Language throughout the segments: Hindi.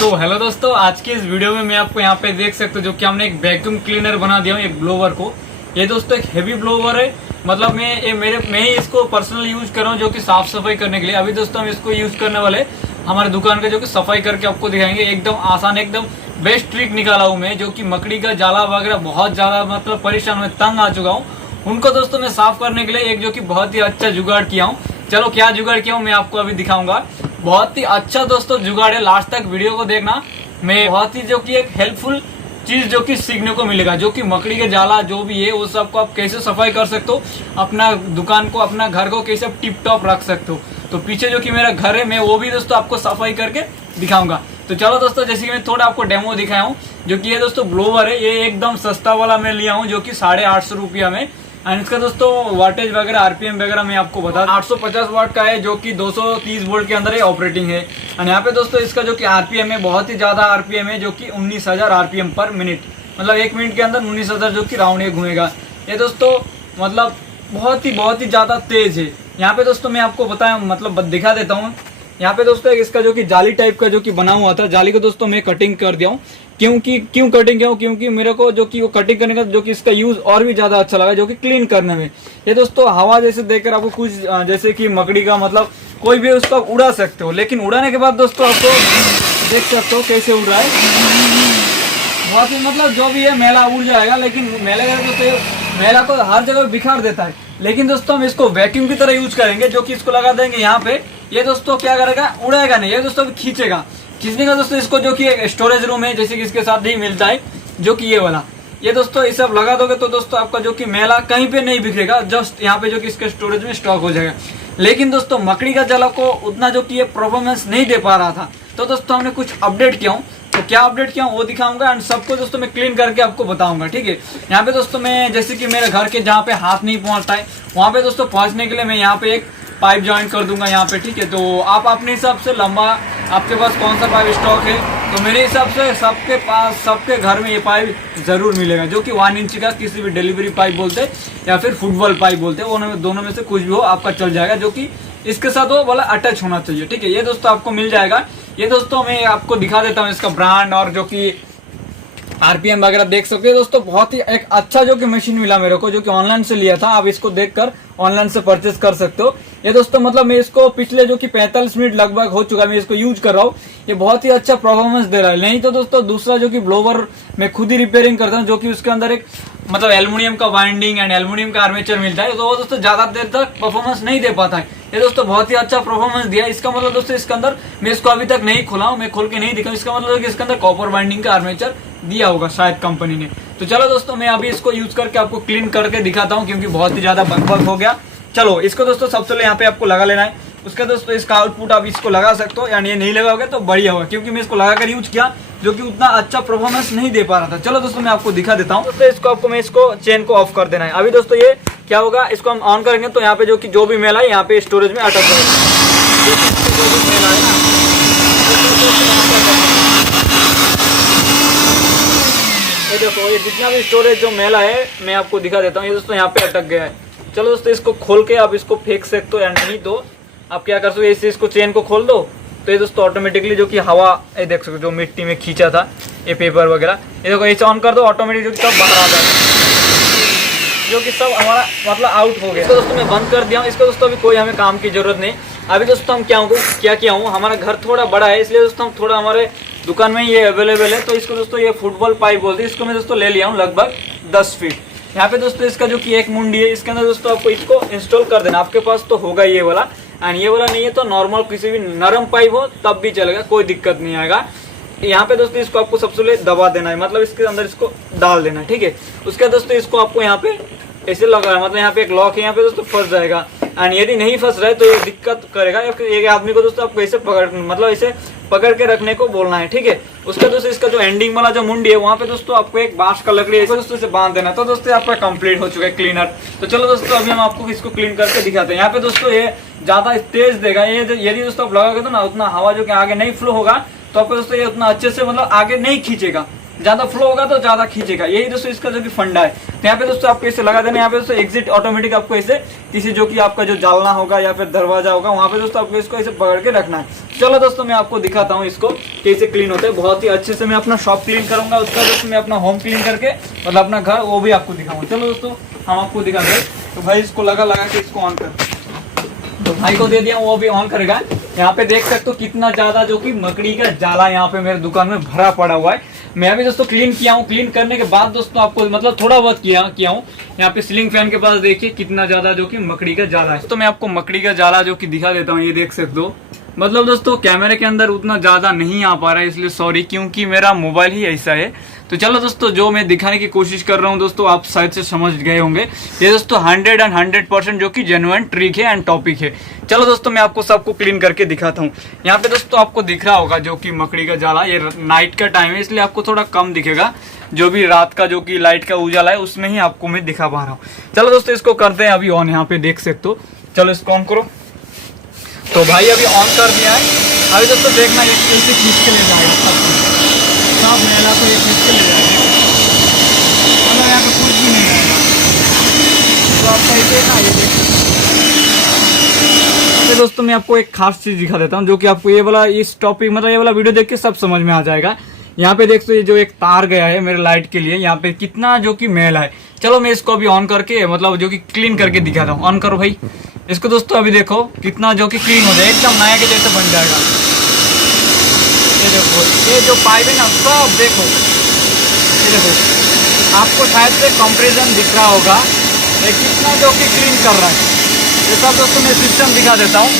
तो हेलो दोस्तों, आज की इस वीडियो में मैं आपको यहाँ पे देख सकते हो जो कि हमने एक वैक्यूम क्लीनर बना दिया हूँ एक ब्लोवर को। ये दोस्तों एक हेवी ब्लोवर है, मतलब मैं ही इसको पर्सनल यूज कर रहा हूँ जो कि साफ सफाई करने के लिए। अभी दोस्तों हम इसको यूज करने वाले हमारे दुकान का जो कि सफाई करके आपको दिखाएंगे। एकदम आसान, एकदम बेस्ट ट्रिक निकाला हूँ मैं, जो कि मकड़ी का जाला वगैरह बहुत ज्यादा मतलब परेशान में तंग आ चुका हूँ उनको दोस्तों मैं साफ करने के लिए एक जो कि बहुत ही अच्छा जुगाड़ किया हूँ। चलो क्या जुगाड़ किया हूँ मैं आपको अभी दिखाऊंगा। बहुत ही अच्छा दोस्तों जुगाड़ है, लास्ट तक वीडियो को देखना। मैं बहुत ही जो कि एक हेल्पफुल चीज जो कि सीखने को मिलेगा, जो कि मकड़ी के जाला जो भी है वो सबको आप कैसे सफाई कर सकते हो, अपना दुकान को अपना घर को कैसे टिप टॉप रख सकते हो। तो पीछे जो कि मेरा घर है मैं वो भी दोस्तों आपको सफाई करके दिखाऊंगा। तो चलो दोस्तों, जैसे कि मैं थोड़ा आपको डेमो दिखाया हूँ, जो कि ये दोस्तों ब्लोवर है, ये एकदम सस्ता वाला मैं लिया हूँ जो कि 850 रुपया में। एंड इसका दोस्तों वाटेज वगैरह आरपीएम वगैरह मैं आपको बता 850 वाट का है, जो कि 230 वोल्ट के अंदर ये ऑपरेटिंग है। एंड यहाँ पे दोस्तों इसका जो कि आरपीएम है बहुत ही ज्यादा आरपीएम है, जो कि 19,000 आरपीएम पर मिनट, मतलब 1 मिनट के अंदर 19,000 जो कि राउंड ये घूमेगा। ये दोस्तों मतलब बहुत ही ज्यादा तेज है। यहाँ पे दोस्तों मैं आपको बताया मतलब दिखा देता हूँ। यहाँ पे दोस्तों इसका जो कि जाली टाइप का जो कि बना हुआ था, जाली को दोस्तों मैं कटिंग कर दिया हूँ। क्यों कटिंग किया हूँ, क्योंकि मेरे को जो कि वो कटिंग करने का जो कि इसका यूज और भी ज्यादा अच्छा लगा, जो कि क्लीन करने में। ये दोस्तों हवा जैसे देकर आपको कुछ जैसे कि मकड़ी का मतलब कोई भी उसको उड़ा सकते हो, लेकिन उड़ाने के बाद दोस्तों आपको देख सकते हो कैसे उड़ रहा है। बहुत ही मतलब जो भी है मैला उड़ जाएगा, लेकिन मैला दोस्तों मैला को हर जगह बिखार देता है। लेकिन दोस्तों हम इसको वैक्यूम की तरह यूज करेंगे, जो कि इसको लगा देंगे यहाँ पे। ये दोस्तों क्या करेगा, उड़ाएगा नहीं, ये दोस्तों खींचेगा। खींचने का दोस्तों इसको जो कि एक स्टोरेज रूम है जैसे कि इसके साथ ही मिलता है, जो कि ये वाला। ये दोस्तों ये सब लगा दोगे तो दोस्तों आपका जो कि मैला कहीं पे नहीं बिखरेगा, जस्ट यहाँ पे जो कि इसके स्टोरेज में स्टॉक हो जाएगा। लेकिन दोस्तों मकड़ी का जाला को उतना जो कि ये परफॉर्मेंस नहीं दे पा रहा था, तो दोस्तों हमने कुछ अपडेट किया हूँ। तो क्या अपडेट किया हूँ वो दिखाऊंगा एंड सबको दोस्तों मैं क्लीन करके आपको बताऊंगा, ठीक है। यहाँ पे दोस्तों मैं जैसे कि मेरे घर के जहाँ पे हाथ नहीं पहुंचता है वहाँ पे दोस्तों पहुंचने के लिए मैं यहाँ पे एक पाइप ज्वाइन कर दूंगा यहाँ पे, ठीक है। तो आप अपने हिसाब से लंबा आपके पास कौन सा पाइप स्टॉक है, तो मेरे हिसाब से सबके पास सबके घर में ये पाइप जरूर मिलेगा, जो कि 1 इंच का किसी भी डिलीवरी पाइप बोलते हैं या फिर फुटबॉल पाइप बोलते हैं, वो दोनों में से कुछ भी हो आपका चल जाएगा, जो कि इसके साथ वो वाला अटैच होना चाहिए, ठीक है। ये दोस्तों आपको मिल जाएगा। ये दोस्तों मैं आपको दिखा देता हूँ इसका ब्रांड और जो कि आरपीएम वगैरह देख सकते हैं दोस्तों। बहुत ही एक अच्छा जो कि मशीन मिला मेरे को, जो कि ऑनलाइन से लिया था। आप इसको देखकर ऑनलाइन से परचेस कर सकते हो। ये दोस्तों मतलब मैं इसको पिछले जो कि 45 मिनट लगभग हो चुका है मैं इसको यूज कर रहा हूँ। ये बहुत ही अच्छा परफॉर्मेंस दे रहा है। नहीं तो दोस्तों दूसरा जो कि ब्लोवर मैं खुद ही रिपेयरिंग करता हूँ, जो कि उसके अंदर एक मतलब एल्युमिनियम का वाइंडिंग एंड एल्युमिनियम का आर्मेचर मिलता है, तो वो दोस्तों ज्यादा देर तक परफॉर्मेंस नहीं दे पाता है। ये दोस्तों बहुत ही अच्छा परफॉर्मेंस दिया। इसका मतलब दोस्तों इसके अंदर मैं इसको अभी तक नहीं खोला हूँ, मैं खोल के नहीं दिखाऊँ। इसका मतलब कि इसके अंदर कॉपर वाइंडिंग का आर्मेचर दिया होगा शायद कंपनी ने। तो चलो दोस्तों मैं अभी इसको यूज करके आपको क्लीन करके दिखाता हूँ, क्योंकि बहुत ही ज्यादा बकबक हो गया। चलो इसको दोस्तों सबसे पहले यहाँ पे आपको लगा लेना है। उसका दोस्तों इसका आउटपुट आप इसको लगा सकते हो, यानी ये नहीं लगाओगे तो बढ़िया होगा, क्योंकि मैं इसको लगाकर यूज किया जो कि उतना अच्छा परफॉर्मेंस नहीं दे पा रहा था। चलो दोस्तों मैं आपको दिखा देता हूँ। दोस्तों इसको आपको मैं इसको चेन को ऑफ कर देना है। अभी दोस्तों ये क्या होगा, इसको हम ऑन करेंगे तो यहाँ पे जो कि जो भी मैला है यहाँ पे स्टोरेज में अटक जाएगा। जो भी मैला है ना, ये देखो ये जितना भी स्टोरेज जो मैला है मैं आपको दिखा देता हूँ। ये दोस्तों यहाँ पे अटक गया है। चलो दोस्तों इसको खोल के आप इसको फेंक सकते हो, या नहीं तो आप क्या कर सकते हो, इससे इसको चेन को खोल दो तो ये दोस्तों ऑटोमेटिकली जो कि हवा ये देख सकते हो जो मिट्टी में खींचा था ये पेपर वगैरह, ये देखो इसे ऑन कर दो ऑटोमेटिक जो कि सब बाहर आ जाए, जो कि सब हमारा मतलब आउट हो गया। इसको दोस्तों मैं बंद कर दिया हूँ। इसको दोस्तों अभी कोई हमें काम की जरूरत नहीं। अभी दोस्तों हम क्या किया हूँ, हमारा घर थोड़ा बड़ा है, इसलिए दोस्तों हम थोड़ा हमारे दुकान में ये अवेलेबल है। तो इसको दोस्तों ये फुटबॉल पाइप बोलते हैं, इसको मैं दोस्तों ले लिया हूँ लगभग 10 फीट। यहाँ पे दोस्तों इसका जो कि एक मुंडी है, इसके अंदर दोस्तों आपको इसको इंस्टॉल कर देना। आपके पास तो होगा ये वाला, एंड ये वाला नहीं है तो नॉर्मल किसी भी नरम पाइप हो तब भी चलेगा, कोई दिक्कत नहीं आएगा। यहाँ पे दोस्तों इसको आपको सबसे पहले दबा देना है, मतलब इसके अंदर इसको डाल देना है, ठीक है। उसके दोस्तों इसको आपको यहाँ पे ऐसे लगा है, मतलब यहाँ पे एक लॉक है, यहाँ पे दोस्तों फंस जाएगा। एंड यदि नहीं फंस रहा है तो ये दिक्कत करेगा, या फिर एक आदमी को दोस्तों आपको ऐसे मतलब ऐसे पकड़ के रखने को बोलना है, ठीक है। उसका दोस्तों इसका जो एंडिंग वाला जो मुंडी है वहाँ पे दोस्तों आपको एक बांस का लकड़ी है, दोस्तों इसे बांध देना। तो दोस्तों आपका कंप्लीट हो चुका है क्लीनर। तो चलो दोस्तों अभी हम आपको इसको क्लीन करके दिखाते हैं। यहाँ पे दोस्तों ये ज्यादा तेज देगा, ये यदि दोस्तों आप लगाओगे तो ना उतना हवा जो कि आगे नहीं फ्लो होगा, तो आपको दोस्तों ये उतना अच्छे से मतलब आगे नहीं खींचेगा। ज्यादा फ्लो होगा तो ज्यादा खींचेगा, यही दोस्तों इसका जो कि फंडा है। यहाँ पे दोस्तों आपको इसे लगा देना। यहाँ पे दोस्तों एग्जिट ऑटोमेटिक आपको ऐसे किसी जो कि आपका जो जालना होगा या फिर दरवाजा होगा वहां पे दोस्तों आपको इसको ऐसे पकड़ के रखना है। चलो दोस्तों मैं आपको दिखाता हूँ इसको कैसे क्लीन होता है। बहुत ही अच्छे से मैं अपना शॉप क्लीन करूंगा, उसका दोस्तों मैं अपना होम क्लीन करके मतलब अपना घर वो भी आपको दिखाऊंगा। चलो दोस्तों हम आपको दिखा दे। तो भाई इसको लगा के इसको ऑन कर, तो भाई को दे दिया, वो भी ऑन करेगा। यहाँ पे देख सकते हो कितना ज्यादा जो कि मकड़ी का जाला यहाँ पे मेरे दुकान में भरा पड़ा हुआ है। मैं अभी दोस्तों क्लीन किया हूँ। क्लीन करने के बाद दोस्तों आपको मतलब थोड़ा बहुत किया हूँ। यहाँ पे सीलिंग फैन के पास देखिए कितना ज्यादा जो कि मकड़ी का जाला है। तो मैं आपको मकड़ी का जाला जो कि दिखा देता हूँ, ये देख सकते हो। मतलब दोस्तों कैमरे के अंदर उतना ज्यादा नहीं आ पा रहा है, इसलिए सॉरी, क्योंकि मेरा मोबाइल ही ऐसा है। तो चलो दोस्तों जो मैं दिखाने की कोशिश कर रहा हूँ दोस्तों आप शायद से समझ गए होंगे। ये दोस्तों 100% जो कि जेन्युइन ट्रिक है एंड टॉपिक है। चलो दोस्तों मैं आपको सबको क्लीन करके दिखाता हूँ। यहाँ पे दोस्तों आपको दिख रहा होगा जो कि मकड़ी का जाला, ये नाइट का टाइम है इसलिए आपको थोड़ा कम दिखेगा। जो भी रात का जो कि लाइट का उजाला है उसमें ही आपको मैं दिखा पा रहा हूँ। चलो दोस्तों इसको करते हैं अभी ऑन। यहाँ पे देख सकते हो। चलो इसको ऑन करो। तो भाई अभी ऑन कर दिया है। अभी दोस्तों देखना ये कैसे खींच के ले जाएगा, सब मेला को ये खींच के ले जाएगा। मतलब यहाँ पे कुछ भी नहीं आएगा। तो आप सही देखना ये देखो। दोस्तों मैं आपको एक खास चीज दिखा देता हूँ जो कि आपको ये वाला इस टॉपिक मतलब ये वाला वीडियो देख के सब समझ में आ जाएगा। यहाँ पे देख ये जो एक तार गया है मेरे लाइट के लिए, यहाँ पे कितना जो कि मैल है। चलो मैं इसको अभी ऑन करके मतलब जो कि क्लीन करके दिखाता हूँ। ऑन करो भाई इसको। दोस्तों अभी देखो कितना जो कि क्लीन हो जाए, एकदम नया के जैसे बन जाएगा। ये देखो ये जो पाइप है ना सब देखो, ये देखो आपको शायद से कंपैरिजन दिख रहा होगा ये कितना जो कि क्लीन कर रहा है। ये सब दोस्तों मैं सिस्टम दिखा देता हूँ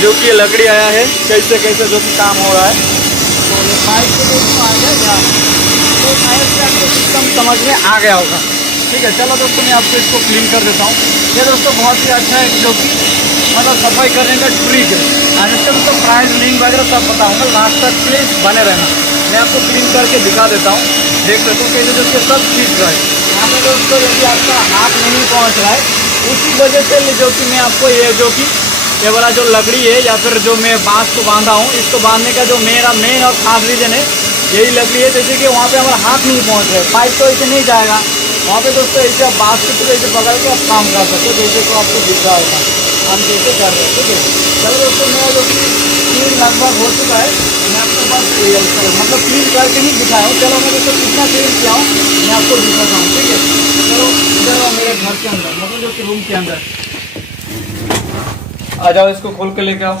जो कि ये लकड़ी आया है कैसे कैसे जो कि काम हो रहा है। तो ये पाइप से दोस्तों आ गया, तो शायद से आपको सिस्टम समझ में आ गया होगा। ठीक है चलो दोस्तों मैं आपको इसको क्लीन कर देता हूँ। ये दोस्तों बहुत ही अच्छा है जो कि मतलब सफाई करने का ट्रिक है। और इसका दोस्तों प्राइस लिंक वगैरह सब बताऊँगा, लास्ट तक प्लीज बने रहना। मैं आपको क्लीन करके दिखा देता हूँ। देख सकते हो कैसे जो कि सब ठीक रहा है। यहाँ पे दोस्तों यदि आपका हाथ नहीं पहुँच रहा है उसी वजह से जो कि मैं आपको ये जो कि ये वाला जो लकड़ी है या फिर जो मैं बांस को बांधा हूँ, इसको बांधने का जो मेरा मेन और खास रीजन है यही लकड़ी है। जैसे कि वहाँ पे हमारा हाथ नहीं पहुँच रहा है, पाइप तो ऐसे नहीं जाएगा वहाँ पे दोस्तों। ऐसे आप बांस के थ्रू ऐसे पकड़ के आप काम कर सकते हो, जैसे को आपको दिख रहा होगा हम कैसे कर रहे हैं। ठीक है चलो दोस्तों मेरा जो कि क्लीन लगभग हो चुका है। मैं आपको बस मतलब क्लीन करके ही दिखाया हूँ। चलो मैं दोस्तों कितना क्लीन किया हूँ मैं आपको दिखाता हूँ। ठीक है चलो इधर आओ मेरे घर के अंदर, मतलब जो कि रूम के अंदर आ जाओ। इसको खोल के लेके आओ,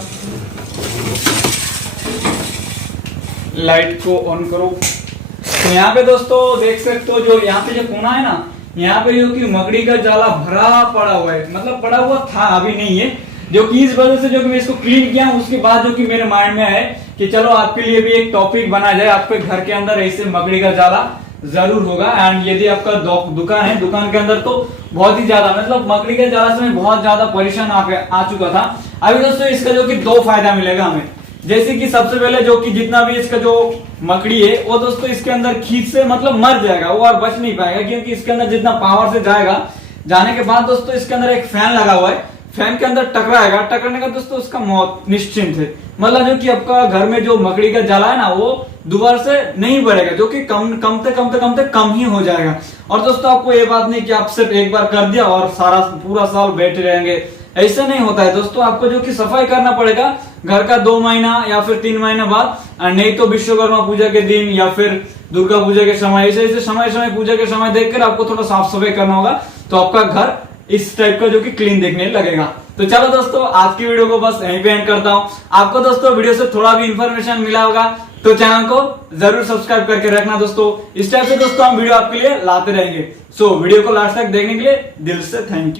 लाइट को ऑन करो। तो यहाँ पे दोस्तों देख सकते हो जो यहाँ पे जो कोना है ना, यहाँ पे जो कि मकड़ी का जाला भरा पड़ा हुआ है। मतलब पड़ा हुआ था अभी नहीं है, जो कि इस वजह से जो कि मैं इसको क्लीन किया। उसके बाद जो कि मेरे माइंड में है कि चलो आपके लिए भी एक टॉपिक बना जाए। आपके घर के अंदर ऐसे मकड़ी का जाला जरूर होगा। एंड यदि आपका दुकान है, दुकान के अंदर तो बहुत ही ज्यादा मतलब मकड़ी के जाला से मैं बहुत ज्यादा परेशान आ चुका था। अभी दोस्तों इसका जो कि 2 फायदा मिलेगा हमें। जैसे कि सबसे पहले जो कि जितना भी इसका जो मकड़ी है वो दोस्तों इसके अंदर खींच से मतलब मर जाएगा, वो और बच नहीं पाएगा। क्योंकि इसके अंदर जितना पावर से जाएगा, जाने के बाद दोस्तों इसके अंदर एक फैन लगा हुआ है, फैन के अंदर टकराएगा, टकराने का दोस्तों उसका मौत निश्चिंत है। मतलब जो कि आपका घर में जो मकड़ी का जाला है ना वो दोबारा से नहीं बढ़ेगा, जो कि कम ही हो जाएगा। और दोस्तों आपको ये बात नहीं कि आप सिर्फ एक बार कर दिया और सारा पूरा साल बैठे रहेंगे, ऐसा नहीं होता है दोस्तों। आपको जो कि सफाई करना पड़ेगा घर का 2 महीना या फिर 3 महीने बाद, नहीं तो विश्वकर्मा पूजा के दिन या फिर दुर्गा पूजा के समय, ऐसे ऐसे समय पूजा के समय देखकर आपको थोड़ा साफ सफाई करना होगा। तो आपका घर इस टाइप का जो कि क्लीन देखने लगेगा। तो चलो दोस्तों आज की वीडियो को बस यहीं पे एंड करता हूँ। आपको दोस्तों वीडियो से थोड़ा भी इंफॉर्मेशन मिला होगा तो चैनल को जरूर सब्सक्राइब करके रखना दोस्तों। इस टाइप से दोस्तों हम वीडियो आपके लिए लाते रहेंगे। सो वीडियो को लास्ट तक देखने के लिए दिल से थैंक यू।